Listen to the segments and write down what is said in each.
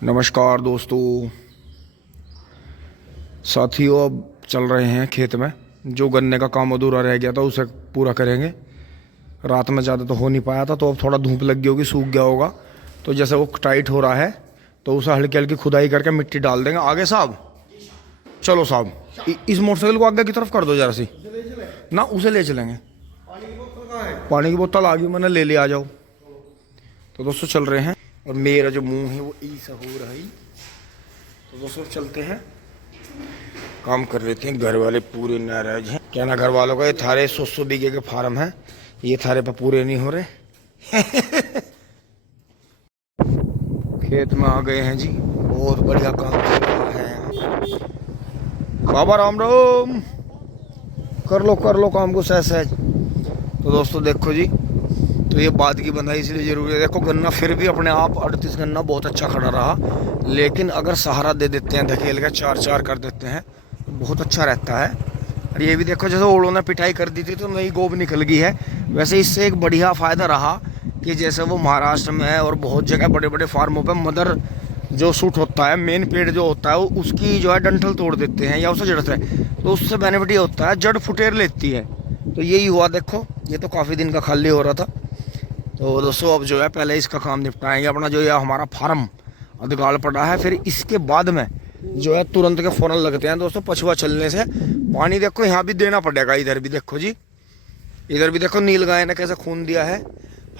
नमस्कार दोस्तों। साथियों, अब चल रहे हैं खेत में। जो गन्ने का काम अधूरा रह गया था उसे पूरा करेंगे। रात में ज़्यादा तो हो नहीं पाया था, तो अब थोड़ा धूप लग गई होगी, सूख गया होगा। तो जैसे वो टाइट हो रहा है तो उसे हल्की हल्की खुदाई करके मिट्टी डाल देंगे। आगे साहब, चलो साहब, इस मोटरसाइकिल को आगे की तरफ कर दो जरा सी ना, उसे ले चलेंगे। पानी की बोतल आ गई, मैंने ले लिया, आ जाओ। तो दोस्तों चल रहे हैं, और मेरा जो मुंह है वो ऐसा हो रहा है। तो दोस्तों चलते हैं, काम कर लेते हैं। घर वाले पूरे नाराज हैं। क्या ना, घर वालों का ये थारे 100 बीघे के फार्म है, ये थारे पे पूरे नहीं हो रहे। खेत में आ गए हैं जी, बहुत बढ़िया काम चल रहा है। बाबा राम राम, कर लो काम को सहज सहज। तो दोस्तों देखो जी, तो ये बात की बंधाई इसलिए जरूरी है। देखो गन्ना फिर भी अपने आप 38 गन्ना बहुत अच्छा खड़ा रहा, लेकिन अगर सहारा दे देते हैं, धकेल के 4-4 कर देते हैं तो बहुत अच्छा रहता है। और ये भी देखो, जैसे ओलों ने पिटाई कर दी थी तो नई गोब निकल गई है। वैसे इससे एक बढ़िया फ़ायदा रहा कि जैसे वो महाराष्ट्र में है और बहुत जगह बड़े बड़े फार्मों पर मदर जो सूट होता है, मेन पेड़ जो होता है, उसकी जो है डंठल तोड़ देते हैं या उसे जड़ से, तो उससे बेनिफिट ये होता है जड़ फुटेर लेती है। तो यही हुआ। देखो ये तो काफ़ी दिन का खाली हो रहा था। तो दोस्तों अब जो है पहले इसका काम निपटाएंगे अपना, जो ये हमारा फार्म अधगाड़ पड़ा है, फिर इसके बाद में जो है तुरंत के फ़ौरन लगते हैं दोस्तों पछुआ चलने से। पानी देखो यहाँ भी देना पड़ेगा, इधर भी देखो जी, इधर भी देखो नील गाय ने कैसे खून दिया है।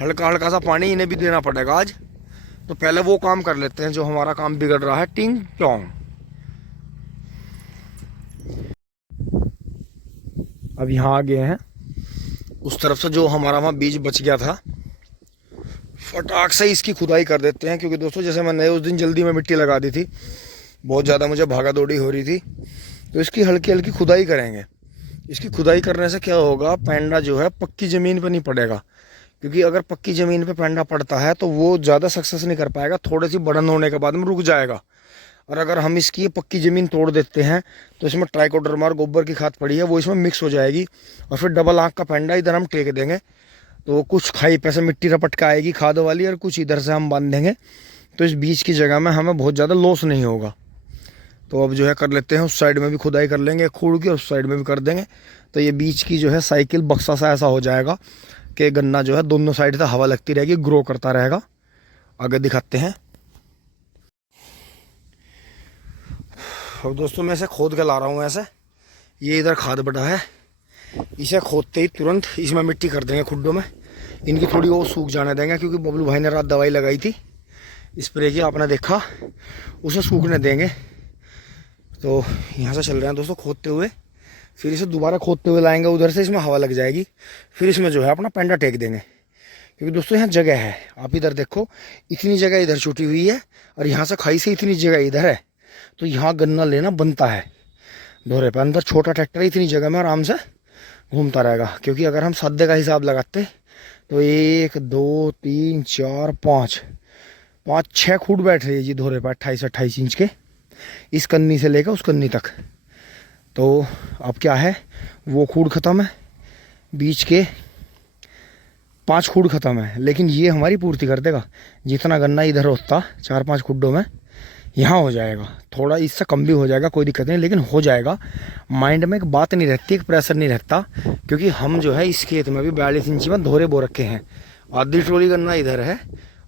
हल्का हल्का सा पानी इन्हें भी देना पड़ेगा आज। तो पहले वो काम कर लेते हैं जो हमारा काम बिगड़ रहा है। टिंग टोंग, अब यहाँ आ गए हैं उस तरफ से जो हमारा वहाँ बीज बच गया था, फटाक से इसकी खुदाई कर देते हैं। क्योंकि दोस्तों जैसे मैंने उस दिन जल्दी में मिट्टी लगा दी थी, बहुत ज़्यादा मुझे भागा दौड़ी हो रही थी, तो इसकी हल्की हल्की खुदाई करेंगे। इसकी खुदाई करने से क्या होगा, पेंडा जो है पक्की ज़मीन पर नहीं पड़ेगा। क्योंकि अगर पक्की ज़मीन पे पेंडा पड़ता है तो वो ज़्यादा सक्सेस नहीं कर पाएगा, थोड़ी सी बढ़न होने के बाद में रुक जाएगा। और अगर हम इसकी पक्की ज़मीन तोड़ देते हैं तो इसमें ट्राइकोडर्मा और गोबर की खाद पड़ी है, वो इसमें मिक्स हो जाएगी, और फिर डबल आँख का पेंडा इधर हम टेक देंगे। तो कुछ खाई पे से मिट्टी रपट के आएगी खाद वाली, और कुछ इधर से हम बांध देंगे। तो इस बीच की जगह में हमें बहुत ज़्यादा लॉस नहीं होगा। तो अब जो है कर लेते हैं, उस साइड में भी खुदाई कर लेंगे खूड़ की, और उस साइड में भी कर देंगे। तो ये बीच की जो है साइकिल बक्सा सा ऐसा हो जाएगा कि गन्ना जो है दोनों साइड से हवा लगती रहेगी, ग्रो करता रहेगा। आगे दिखाते हैं। अब दोस्तों मैं इसे खोद के ला रहा हूँ ऐसे। ये इधर खाद बड़ा है, इसे खोदते ही तुरंत इसमें मिट्टी कर देंगे खुड्डों में। इनकी थोड़ी वो सूख जाने देंगे, क्योंकि बबलू भाई ने रात दवाई लगाई थी स्प्रे की, आपने देखा, उसे सूखने देंगे। तो यहाँ से चल रहे हैं दोस्तों खोदते हुए, फिर इसे दोबारा खोदते हुए लाएंगे उधर से, इसमें हवा लग जाएगी, फिर इसमें जो है अपना पेंडा टेक देंगे। क्योंकि दोस्तों यहाँ जगह है, आप इधर देखो, इतनी जगह इधर छूटी हुई है, और यहाँ से खाई से इतनी जगह इधर है, तो यहाँ गन्ना लेना बनता है दोहरे पे। अंदर छोटा ट्रैक्टर इतनी जगह में आराम से घूमता रहेगा। क्योंकि अगर हम सद्दे का हिसाब लगाते तो 1 2 3 4 5 6 खूट बैठ रही है जी दोहरे पे, 28-28 इंच के, इस कन्नी से लेकर उस कन्नी तक। तो अब क्या है, वो खूट ख़त्म है, बीच के 5 खूट ख़त्म है, लेकिन ये हमारी पूर्ति कर देगा। जितना गन्ना इधर होता 4-5 खुड्डों में, यहाँ हो जाएगा। थोड़ा इससे कम भी हो जाएगा, कोई दिक्कत नहीं, लेकिन हो जाएगा। माइंड में एक बात नहीं रहती, एक प्रेशर नहीं रहता। क्योंकि हम जो है इस खेत में भी 42 इंची में दोहरे बो रखे हैं। आधी ट्रोली गन्ना इधर है,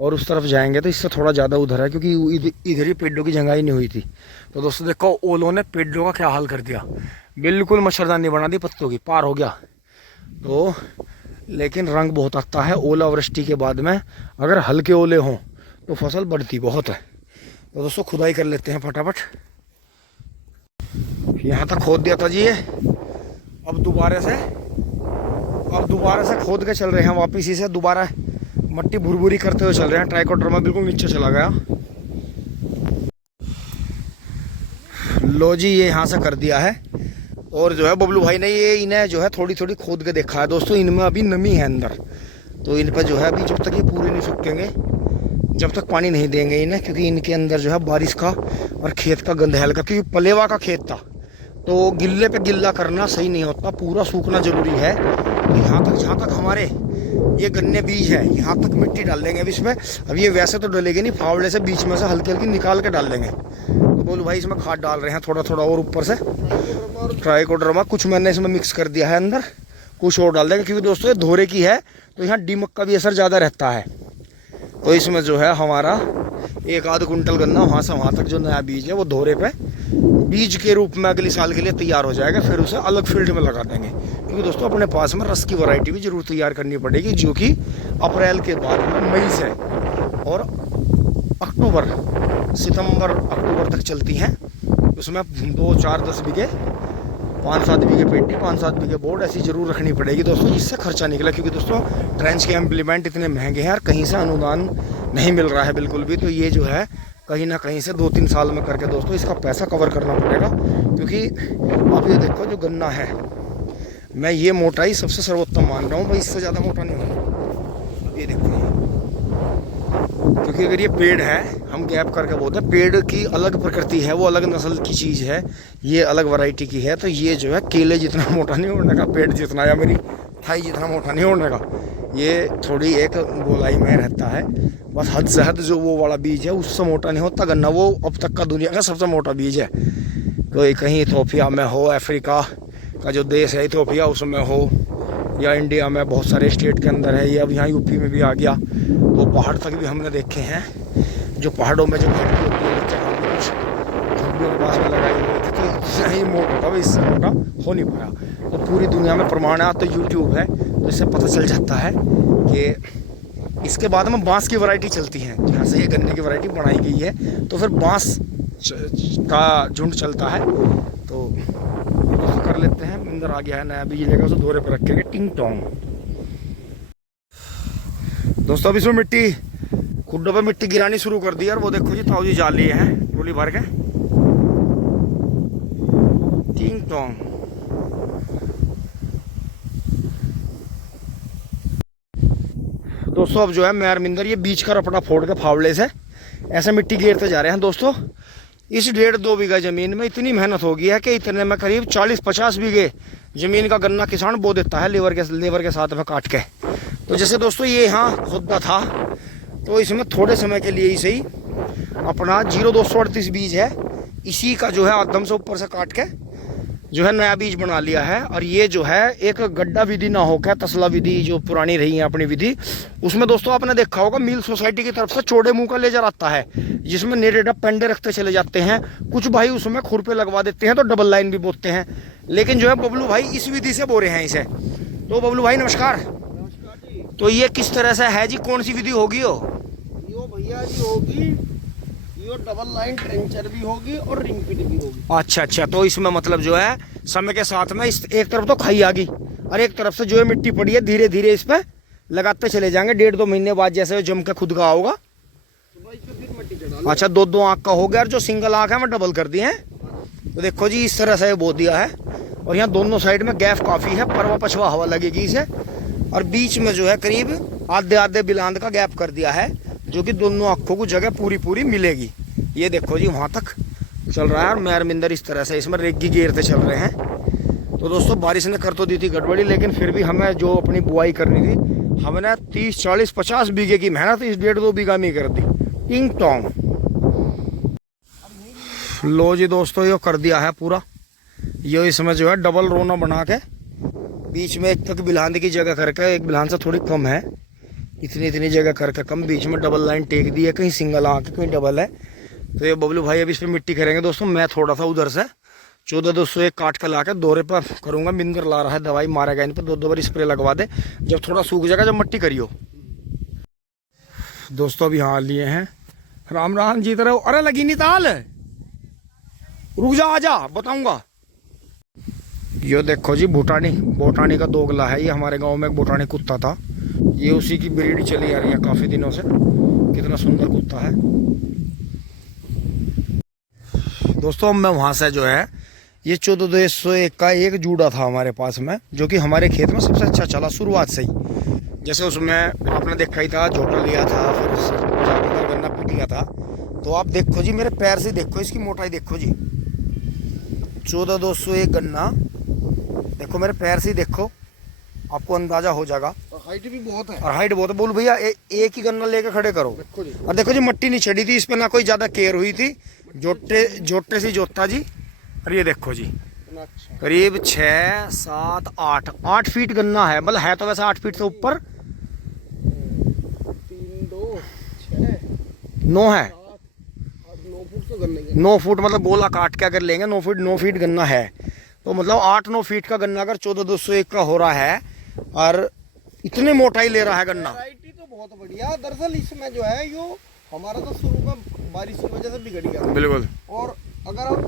और उस तरफ जाएंगे तो इससे थोड़ा ज़्यादा उधर है, क्योंकि इधर ही पेड़ों की जंगाई नहीं हुई थी। तो दोस्तों देखो, ओलों ने पेड़ों का क्या हाल कर दिया, बिल्कुल मच्छरदानी बना दी, पत्तों की पार हो गया। तो लेकिन रंग बहुत आता है ओलावृष्टि के बाद में। अगर हल्के ओले हों तो फसल बढ़ती बहुत है। तो दोस्तों खुदाई कर लेते हैं फटाफट। यहाँ तक खोद दिया था जी ये, अब दोबारा से खोद के चल रहे हैं वापिस। इसे दोबारा मट्टी भुरभुरी करते हुए चल रहे हैं। ट्राइकोडर्मा बिल्कुल नीचे चला गया। लो जी, ये यहाँ से कर दिया है। और जो है बबलू भाई ने ये इन्हें जो है थोड़ी थोड़ी खोद के देखा है दोस्तों, इनमें अभी नमी है अंदर। तो इन पर जो है अभी जब तक ये पूरे नहीं सूखेंगे, जब तक पानी नहीं देंगे इन्हें, क्योंकि इनके अंदर जो है बारिश का और खेत का गंध है हल्का। क्योंकि पलेवा का खेत था, तो गिल्ले पे गिल्ला करना सही नहीं होता, पूरा सूखना जरूरी है। तो यहाँ तक जहाँ तक हमारे ये गन्ने बीज है, यहाँ तक मिट्टी डाल देंगे अब इसमें। अब ये वैसे तो डलेगी नहीं, फावड़े से बीच में से हल्की हल्की निकाल के डाल देंगे। तो बोलू भाई इसमें खाद डाल रहे हैं थोड़ा थोड़ा और ऊपर से ट्राइकोडर्मा कुछ मैंने इसमें मिक्स कर दिया है अंदर, कुछ और डाल देंगे क्योंकि दोस्तों ये धोरे की है तो यहाँ दीमक का भी असर ज़्यादा रहता है। तो इसमें जो है हमारा 1-आध कुंटल गन्ना वहाँ से वहाँ तक जो नया बीज है वो धोरे पे बीज के रूप में अगले साल के लिए तैयार हो जाएगा। फिर उसे अलग फील्ड में लगा देंगे क्योंकि दोस्तों अपने पास में रस की वैरायटी भी जरूर तैयार करनी पड़ेगी, जो कि अप्रैल के बाद में मई से और अक्टूबर, सितंबर अक्टूबर तक चलती हैं। उसमें 2, 4, 10 बीघे, 5-7 बीघे पेटी, 5-7 बीघे बोर्ड ऐसी जरूर रखनी पड़ेगी दोस्तों, जिससे खर्चा निकला। क्योंकि दोस्तों ट्रेंच के इम्प्लीमेंट इतने महंगे हैं और कहीं से अनुदान नहीं मिल रहा है बिल्कुल भी। तो ये जो है कहीं ना कहीं से 2-3 साल में करके दोस्तों इसका पैसा कवर करना पड़ेगा। क्योंकि आप ये देखो जो गन्ना है, मैं ये मोटाई सबसे सर्वोत्तम मान रहा हूँ भाई, इससे ज़्यादा मोटा नहीं होगा। अब ये देखो, क्योंकि अगर ये पेड़ है, हम गैप करके बोलते हैं, पेड़ की अलग प्रकृति है, वो अलग नस्ल की चीज़ है, ये अलग वैरायटी की है। तो ये जो है केले जितना मोटा नहीं होने का, पेड़ जितना या मेरी थाई जितना मोटा नहीं होने का, ये थोड़ी एक गोलाई में रहता है बस। हद से हद जो वो वाला बीज है उससे मोटा नहीं होता गन्ना, वो अब तक का दुनिया का सबसे मोटा बीज है। तो कहीं इथोपिया में हो, अफ्रीका का जो देश है इथोपिया उसमें हो, या इंडिया में बहुत सारे स्टेट के अंदर है, ये अब यहाँ यूपी में भी आ गया। तो पहाड़ तक भी हमने देखे हैं, जो पहाड़ों में जो घाटी होती है कुछ झुग्गियों के पास में लगाई हुई थी, तो इतना ही मोटा था, इससे मोटा हो नहीं पाया। तो पूरी दुनिया में प्रमाण है, तो यूट्यूब है, तो इससे पता चल जाता है कि इसके बाद में बांस की वैरायटी चलती है, जहाँ से ये गन्ने की वैरायटी बनाई गई है। तो फिर बांस का झुंड चलता है। तो कर लेते हैं, मिंदर आ गया है नया बीज लेकर, उसे धोरे पर रखेंगे टिंग टोंग। दोस्तों अब इसमें मिट्टी, खुड्डों पे मिट्टी गिरानी शुरू कर दी है। और वो देखो जी ताऊ जी जाल लिए हैं ट्रोली भर के, टिंग टोंग। दोस्तों अब जो है मैं मिंदर ये बीच का रपटा फोड़ के फावड़े से ऐसे मिट्टी गिरते जा रहे हैं। दोस्तों इस 1.5-2 बीघा ज़मीन में इतनी मेहनत हो गई है कि इतने में करीब 40-50 बीघे ज़मीन का गन्ना किसान बो देता है लेबर के साथ में काट के। तो जैसे दोस्तों ये यहाँ खुदा था, तो इसमें थोड़े समय के लिए ही सही अपना 0-238 बीज है, इसी का जो है आदम से ऊपर से काट के जो है नया बीज बना लिया है। और ये जो है एक गड्ढा विधि ना होकर तसला विधि जो पुरानी रही है अपनी विधि, उसमें दोस्तों आपने देखा होगा मिल सोसाइटी की तरफ से चौड़े मुंह का लेजर आता है, जिसमें नेड़े पेंडे रखते चले जाते हैं। कुछ भाई उसमें खुरपे लगवा देते हैं, तो डबल लाइन भी बोते हैं। लेकिन जो है बबलू भाई इस विधि से बो रहे हैं इसे। तो बबलू भाई नमस्कार। तो ये किस तरह से है जी, कौन सी विधि होगी? यो भैया जी होगी, यो डबल लाइन ट्रेंचर भी होगी और रिंग पिट भी होगी। अच्छा, तो इसमें मतलब जो है समय के साथ में इस एक तरफ तो खाई आ गई और एक तरफ से जो है मिट्टी पड़ी है, धीरे धीरे इस पे लगाते चले जाएंगे। 1.5-2 महीने बाद जैसे जम के खुद का होगा। अच्छा 2-2 आँख का हो गया, और जो सिंगल आँख है मैं डबल कर दिए हैं। तो देखो जी इस तरह से बो दिया है। और यहाँ दोनों साइड में गैप काफ़ी है, परवा पछवा हवा लगेगी इसे। और बीच में जो है करीब आधे बिलांद का गैप कर दिया है, जो कि दोनों आँखों को जगह पूरी मिलेगी। ये देखो जी वहाँ तक चल रहा है। और मैं अरमिंदर इस तरह से इसमें रेगी घेरते चल रहे हैं। तो दोस्तों बारिश ने कर तो दी थी गड़बड़ी, लेकिन फिर भी हमें जो अपनी बुआई करनी थी, हमने 30, 40, 50 बीघे की मेहनत इस 1.5-2 बीघा में कर दी। टिंग टोंग। लो जी दोस्तों ये कर दिया है पूरा। ये इसमें जो है डबल रोना बना के बीच में एक तक बिलान की जगह करके, एक बिलान से थोड़ी कम है, इतनी जगह करके कम, बीच में डबल लाइन टेक दी है, कहीं सिंगल आके कहीं डबल है। तो ये बबलू भाई अभी इस पर मिट्टी करेंगे दोस्तों। मैं थोड़ा सा उधर से 14-201 काट के ला के दोरे पर करूँगा। मिंदर ला रहा है दवाई मारेगा इन पर, 2-2 बार स्प्रे लगवा दे जब थोड़ा सूख जाएगा, जब मिट्टी करियो। दोस्तों अभी यहाँ लिए हैं। राम राम जीत रहे हो? अरे लगी नहीं ताल, रुक जा, आजा बताऊंगा। ये देखो जी बोटानी का दोगला है। ये हमारे गांव में एक बोटानी कुत्ता था, ये उसी की ब्रीड चली आ रही है काफी दिनों से। कितना सुंदर कुत्ता है दोस्तों। मैं वहां से जो है ये 14-201 का एक जूड़ा था हमारे पास में, जो कि हमारे खेत में सबसे अच्छा चला शुरुआत से ही। जैसे उसमें आपने देखा ही था, झोटा लिया था, फिर जाकर गन्ना पीट लिया था। तो आप देखो जी मेरे पैर से देखो, इसकी मोटाई देखो जी, 14-201 गन्ना। देखो मेरे पैर से देखो, आपको अंदाजा हो जाएगा। हाइट भी बहुत है। और हाइट बहुत है। बोल भैया एक ही गन्ना लेके खड़े करो। देखो जी, और देखो जी मट्टी नहीं चढ़ी थी इस पे, ना कोई ज्यादा केयर हुई थी, जोटे से जोता जी। और ये देखो जी इतना अच्छा। करीब 6, 7, 8 फीट गन्ना है, मतलब है तो वैसे 8 फीट से ऊपर 3, 2, 6, 9 है। 7, 9 फुट तो गन्ने के। 9 फुट मतलब गोला काट के अगर लेंगे 9 फीट गन्ना है, तो मतलब 8-9 फीट का गन्ना अगर 14,201 का हो रहा है और इतने मोटाई ले रहा है गन्ना। वैरायटी तो बहुत बढ़िया। दरअसल इसमें जो है यो हमारा तो शुरू में बारिश की वजह से बिगड़ गया था। बिल्कुल। और अगर हम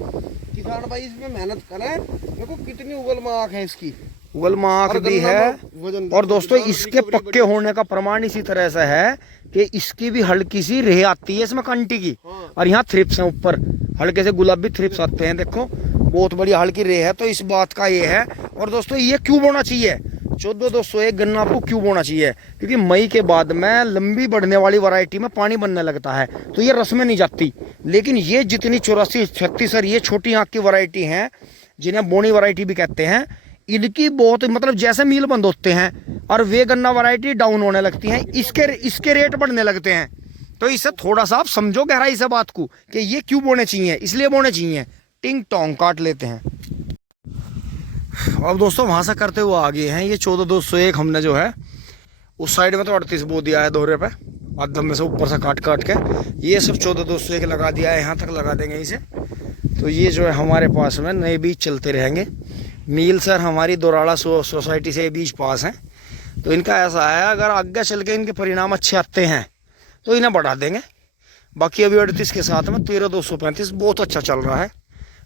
किसान भाई इसमें मेहनत करें, देखो कितनी उगल माक है इसकी, उगल माक और भी गन्ना है। में वजन और दोस्तों और इसके रिकवरी पक्के होने का प्रमाण इसी तरह से है कि इसकी भी हल्की सी रेह आती है इसमें कंटी की। हाँ। और यहाँ थ्रिप्स हैं ऊपर, हल्के से गुलाबी थ्रिप्स आते हैं, देखो बहुत बड़ी हल्की रेह है। तो इस बात का ये है। और दोस्तों ये क्यों बोना चाहिए 14,201 गन्ना आपको क्यों बोना चाहिए, क्योंकि मई के बाद में लंबी बढ़ने वाली वैरायटी में पानी बनने लगता है तो ये रस में नहीं जाती। लेकिन ये जितनी 84, 36 और ये छोटी आँख की वैरायटी हैं, जिन्हें बोनी वैरायटी भी कहते हैं, इनकी बहुत मतलब जैसे मील बंद होते हैं और वे गन्ना वैरायटी डाउन होने लगती हैं, इसके रेट बढ़ने लगते हैं। तो इससे थोड़ा सा आप समझो गहराई से बात को कि ये क्यों बोने चाहिए, इसलिए बोने चाहिए। टिंग टोंग काट लेते हैं। अब दोस्तों वहां से करते हुए आ गए हैं, ये 14,201 हमने जो है उस साइड में तो 38 बो दिया है दोहरे पे, मध्यम में से ऊपर से काट काट के ये सब 14,201 लगा दिया है, यहाँ तक लगा देंगे इसे। तो ये जो है हमारे पास में नए बीज चलते रहेंगे। मील सर हमारी दोराड़ा सोसाइटी से बीज पास हैं, तो इनका ऐसा है अगर आगे चल के इनके परिणाम अच्छे आते हैं तो इन्हें बढ़ा देंगे। बाकी अभी 38 के साथ में 13,235 बहुत अच्छा चल रहा है,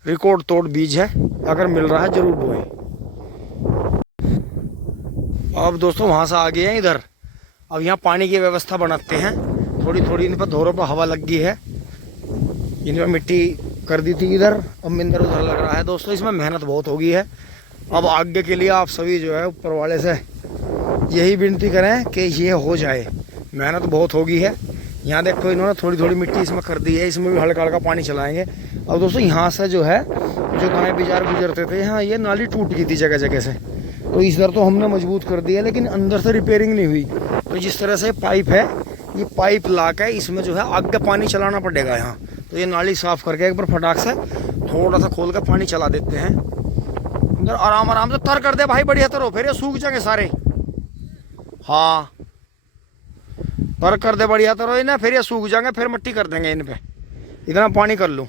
रिकॉर्ड तोड़ बीज है, अगर मिल रहा है जरूर बोए। अब दोस्तों वहाँ से आ गए हैं इधर, अब यहाँ पानी की व्यवस्था बनाते हैं। थोड़ी थोड़ी इन पर धोरों पर हवा लग गई है, इन पर मिट्टी कर दी थी इधर, अब मिंदर उधर लग रहा है। दोस्तों इसमें मेहनत बहुत हो गई है। अब आगे के लिए आप सभी जो है ऊपर वाले से यही विनती करें कि ये हो जाए, मेहनत बहुत हो गई है। यहाँ देखो इन्होंने थोड़ी थोड़ी मिट्टी इसमें कर दी है, इसमें भी हल्का हल्का पानी चलाएंगे। अब दोस्तों यहाँ से जो है जो गाय बिजार गुजरते थे, यहाँ ये नाली टूट गई थी जगह जगह से, तो इस दर तो हमने मजबूत कर दिया, लेकिन अंदर से रिपेयरिंग नहीं हुई। तो जिस तरह से पाइप है, ये पाइप ला के इसमें जो है आगे पानी चलाना पड़ेगा यहाँ। तो ये नाली साफ करके एक बार फटाक से थोड़ा सा खोल के पानी चला देते हैं अंदर, आराम आराम से तर कर दे भाई, बढ़िया तरो, फिर ये सूख जाएंगे सारे। हाँ तर कर दे बढ़िया तरो इन्हें, फिर ये सूख जाएंगे, फिर मिट्टी कर देंगे इन पे, इतना पानी कर लूँ।